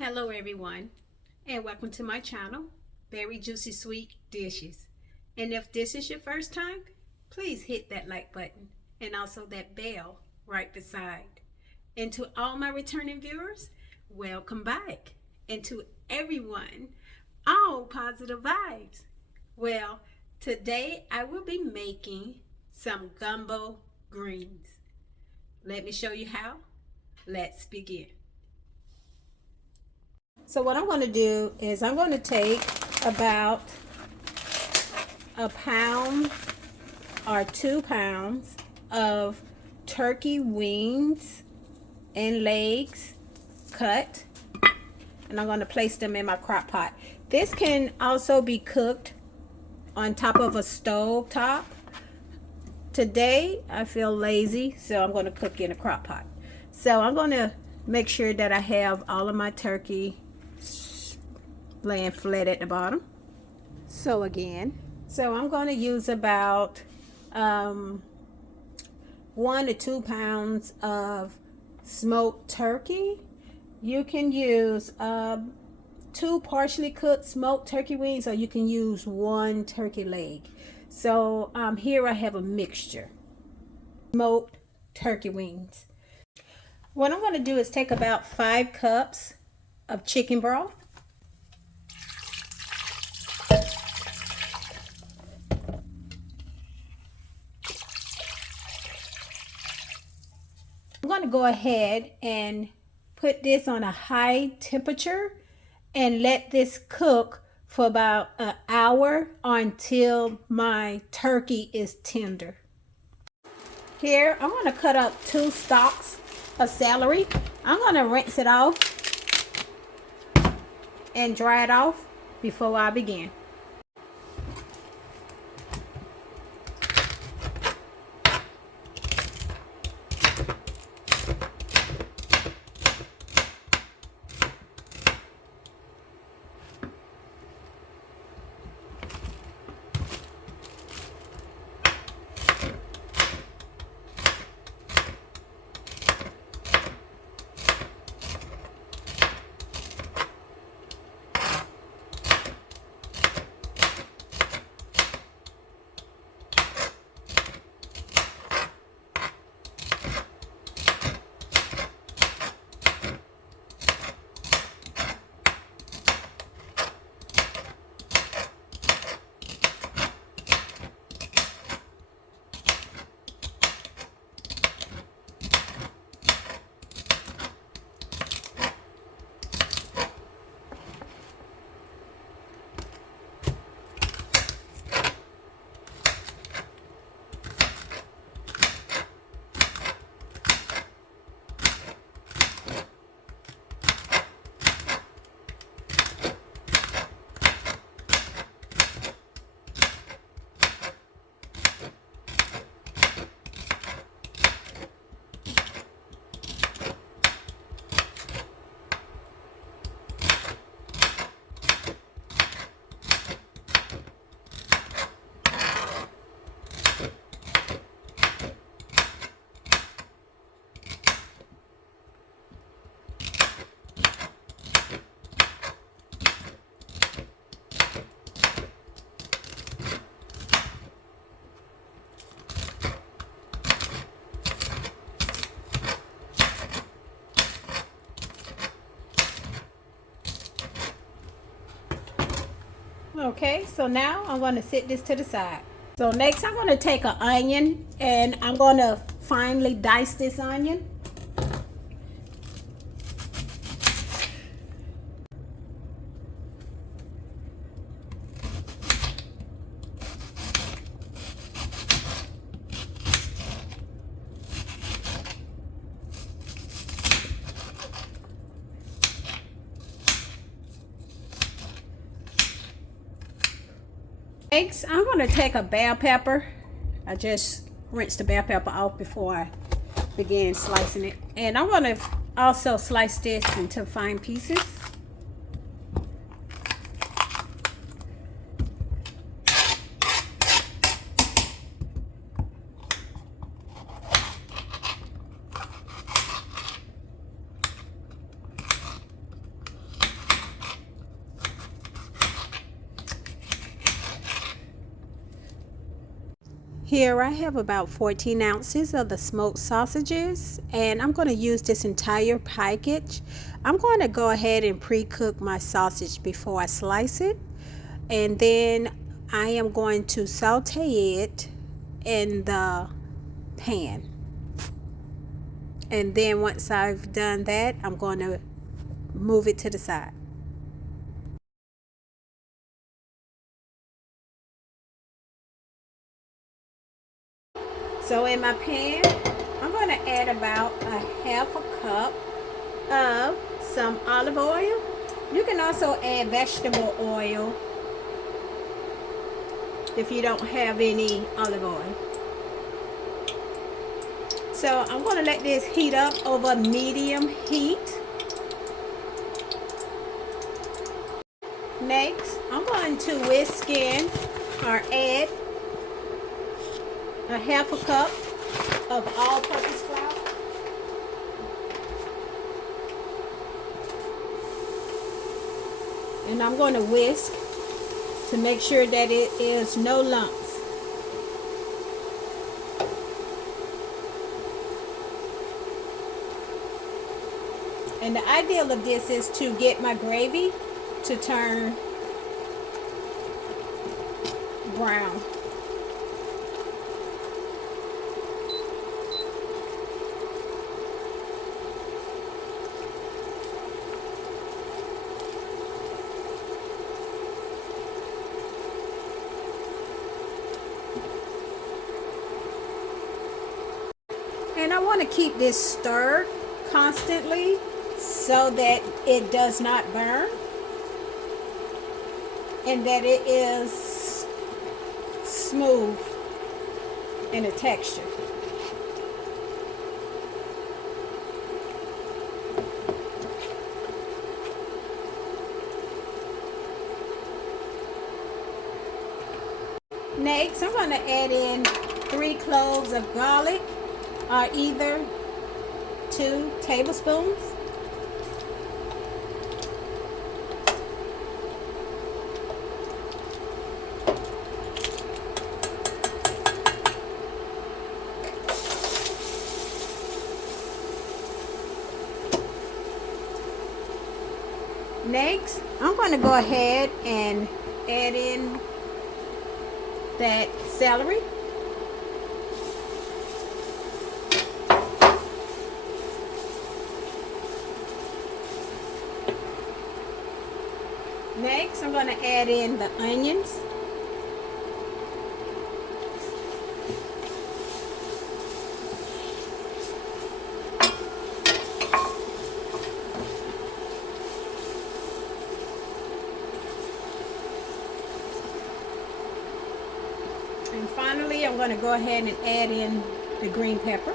Hello everyone, and welcome to my channel, Berryjuicysweet Dishes. And if this is your first time, please hit that like button and also that bell right beside. And to all my returning viewers, welcome back. And to everyone, all positive vibes. Well, today I will be making some gumbo greens. Let me show you how. Let's begin. So what I'm going to do is I'm going to take about a pound or 2 pounds of turkey wings and legs cut, and I'm going to place them in my crock pot. This can also be cooked on top of a stove top. Today I feel lazy, so I'm going to cook in a crock pot. So I'm going to make sure that I have all of my turkey laying flat at the bottom. So I'm going to use about 1 to 2 pounds of smoked turkey. You can use 2 partially cooked smoked turkey wings, or you can use 1 turkey leg. So here I have a mixture. Smoked turkey wings. What I'm going to do is take about 5 cups of chicken broth. I'm going to go ahead and put this on a high temperature and let this cook for about an hour until my turkey is tender. Here, I'm going to cut up 2 stalks of celery. I'm going to rinse it off and dry it off before I begin. Okay, so now I'm going to set this to the side. So next I'm going to take an onion and I'm going to finely dice this onion. Next, I'm going to take a bell pepper. I just rinsed the bell pepper off before I began slicing it. And I'm going to also slice this into fine pieces. Here I have about 14 ounces of the smoked sausages, and I'm going to use this entire package. I'm going to go ahead and pre-cook my sausage before I slice it, and then I am going to saute it in the pan. And then once I've done that, I'm going to move it to the side. So in my pan, I'm going to add about a half a cup of some olive oil. You can also add vegetable oil if you don't have any olive oil. So I'm going to let this heat up over medium heat. Next, I'm going to whisk in or add a half a cup of all-purpose flour. And I'm going to whisk to make sure that it is no lumps. And the ideal of this is to get my gravy to turn brown. And I want to keep this stirred constantly so that it does not burn and that it is smooth in the texture. Next, I'm going to add in 3 cloves of garlic, or either 2 tablespoons. Next, I'm going to go ahead and add in that celery. Next, I'm going to add in the onions. And finally, I'm going to go ahead and add in the green pepper.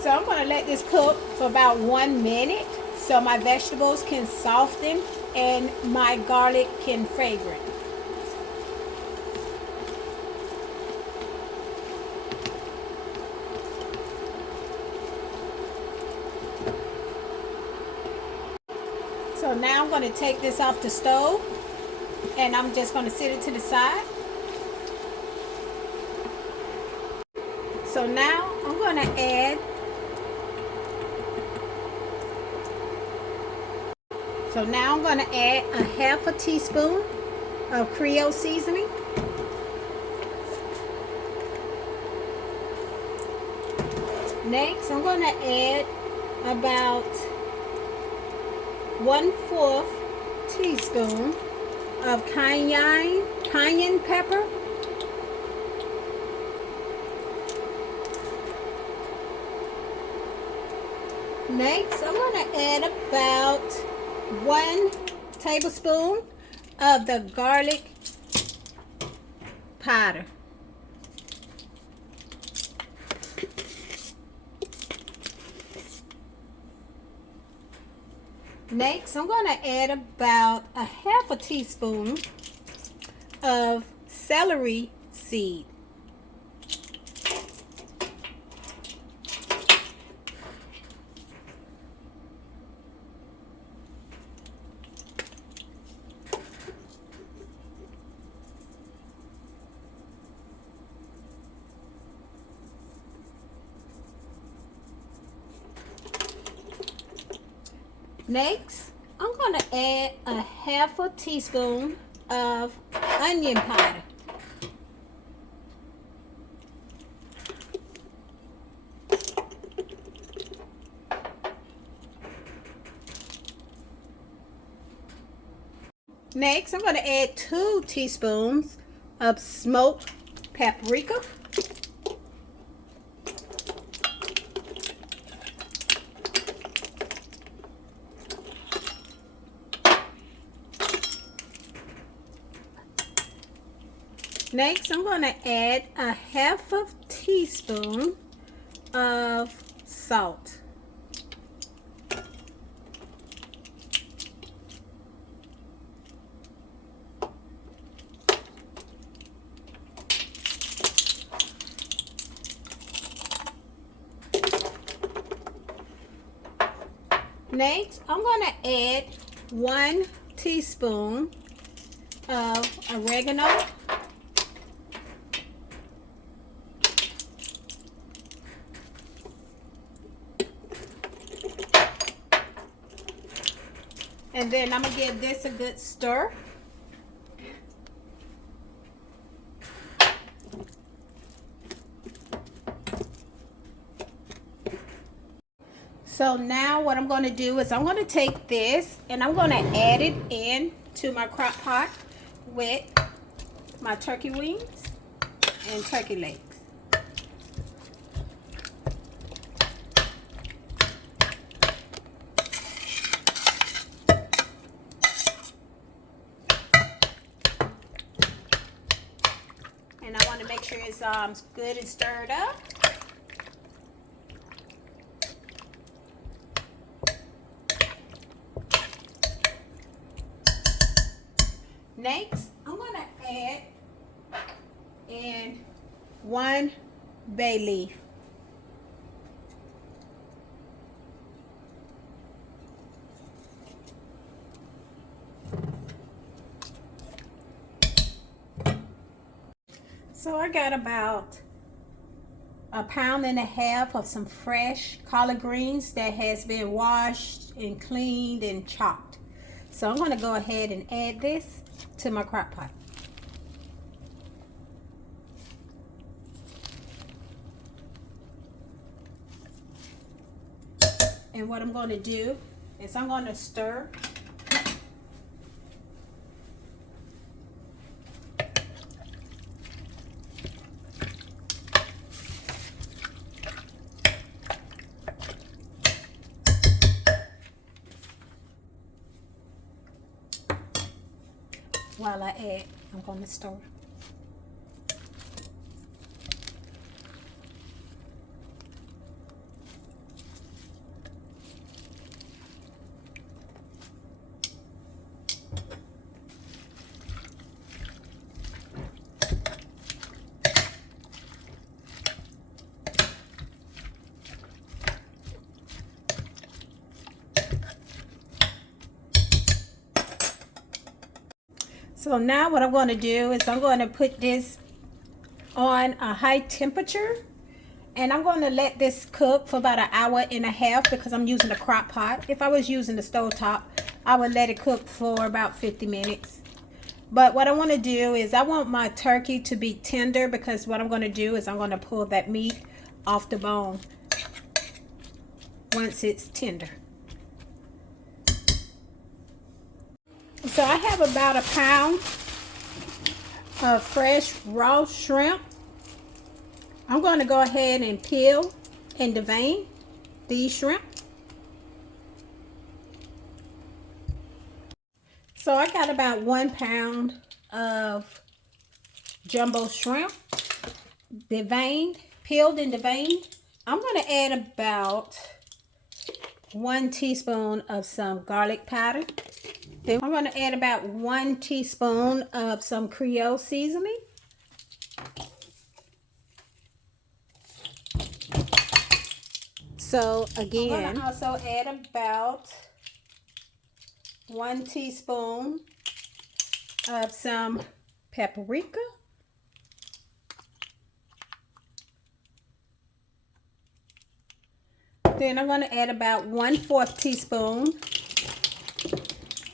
So I'm going to let this cook for about 1 minute so my vegetables can soften and my garlic can fragrance. So now I'm going to take this off the stove and I'm just going to set it to the side. So now I'm going to add a half a teaspoon of Creole seasoning. Next, I'm going to add about 1/4 teaspoon of cayenne pepper. Next, I'm going to add about 1 tablespoon of the garlic powder. Next, I'm going to add about a half a teaspoon of celery seed. Next, I'm going to add a half a teaspoon of onion powder. Next, I'm going to add 2 teaspoons of smoked paprika. Next, I'm going to add a half a teaspoon of salt. Next, I'm going to add 1 teaspoon of oregano. And then I'm going to give this a good stir. So now what I'm going to do is I'm going to take this and I'm going to add it in to my crock pot with my turkey wings and turkey legs. And I want to make sure it's good and stirred up. Next, I'm going to add in 1 bay leaf. So I got about 1.5 pounds of some fresh collard greens that has been washed and cleaned and chopped. So I'm going to go ahead and add this to my crock pot. And what I'm going to do is I'm going to stir. While I add, I'm going to stir. So now what I'm going to do is I'm going to put this on a high temperature and I'm going to let this cook for about 1.5 hours because I'm using a crock pot. If I was using the stove top, I would let it cook for about 50 minutes. But what I want to do is I want my turkey to be tender because what I'm going to do is I'm going to pull that meat off the bone once it's tender. So I have about 1 pound of fresh raw shrimp. I'm going to go ahead and peel and devein these shrimp. So I got about 1 pound of jumbo shrimp, deveined, peeled and deveined. I'm going to add about 1 teaspoon of some garlic powder. Then I'm going to add about 1 teaspoon of some creole seasoning. So again, I'm gonna also add about 1 teaspoon of some paprika. Then I'm going to add about 1/4 teaspoon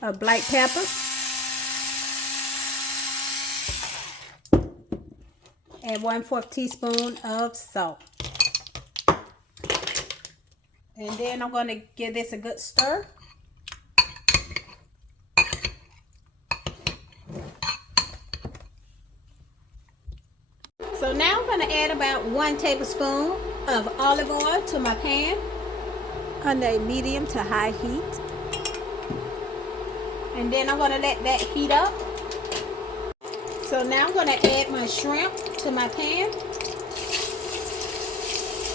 of black pepper. And 1/4 teaspoon of salt. And then I'm going to give this a good stir. So now I'm going to add about 1 tablespoon of olive oil to my pan under a medium to high heat. And then I'm going to let that heat up. So now I'm going to add my shrimp to my pan.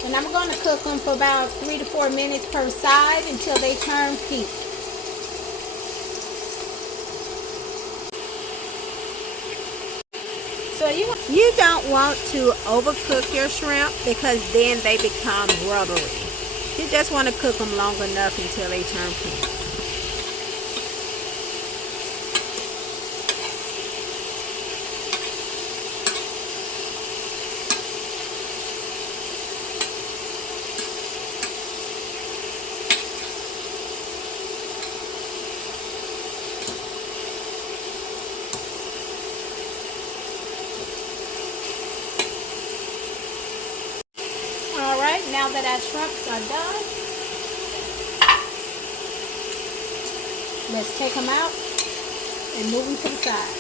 And I'm going to cook them for about 3 to 4 minutes per side until they turn pink. So you don't want to overcook your shrimp because then they become rubbery. You just want to cook them long enough until they turn pink. Alright, now that our shrimps are done, let's take them out and move them to the side.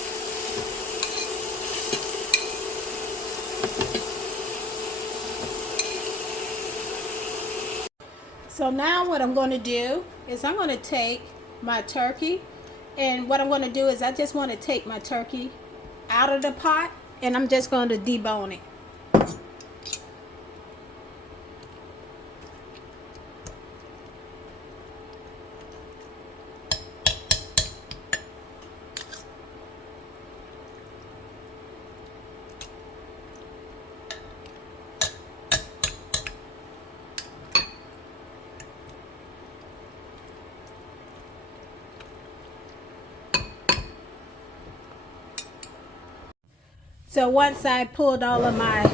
So now what I'm going to do is I'm going to take my turkey, and what I'm going to do is I just want to take my turkey out of the pot and I'm just going to debone it. So once I pulled all of my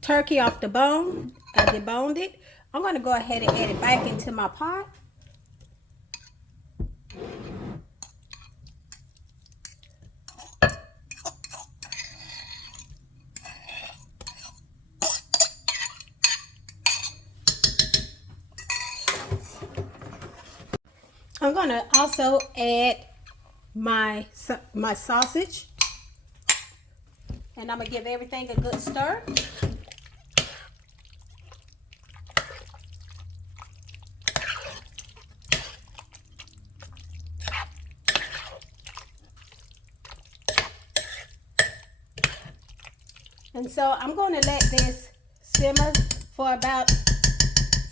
turkey off the bone, I deboned it, I'm going to go ahead and add it back into my pot. I'm going to also add my sausage, and I'm going to give everything a good stir. And so I'm going to let this simmer for about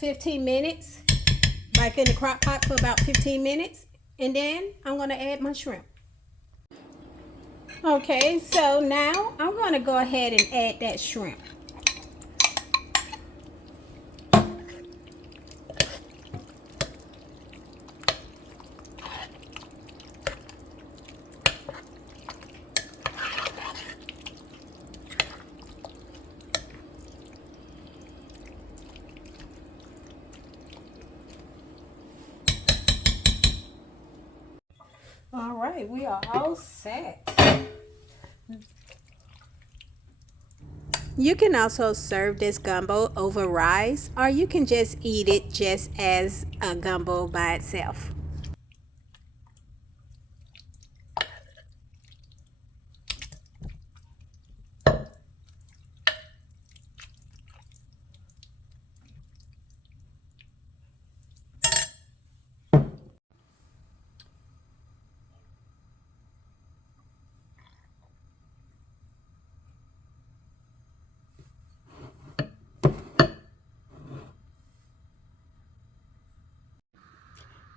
15 minutes, like in the crock pot for about 15 minutes. And then I'm going to add my shrimp. Okay, so now I'm going to go ahead and add that shrimp. All right, we are all set. You can also serve this gumbo over rice, or you can just eat it just as a gumbo by itself.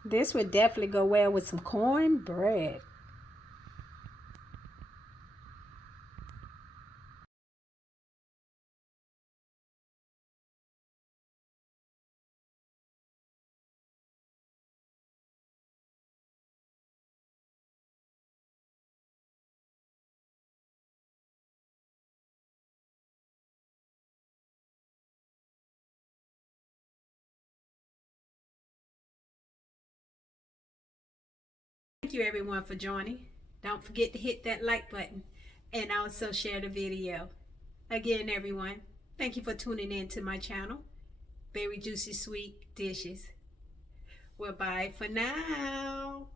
This would definitely go well with some cornbread. thank you everyone for joining. Don't forget to hit that like button and also share the video. Again, everyone, thank you for tuning in to my channel, Berry Juicy Sweet Dishes. Well, bye for now.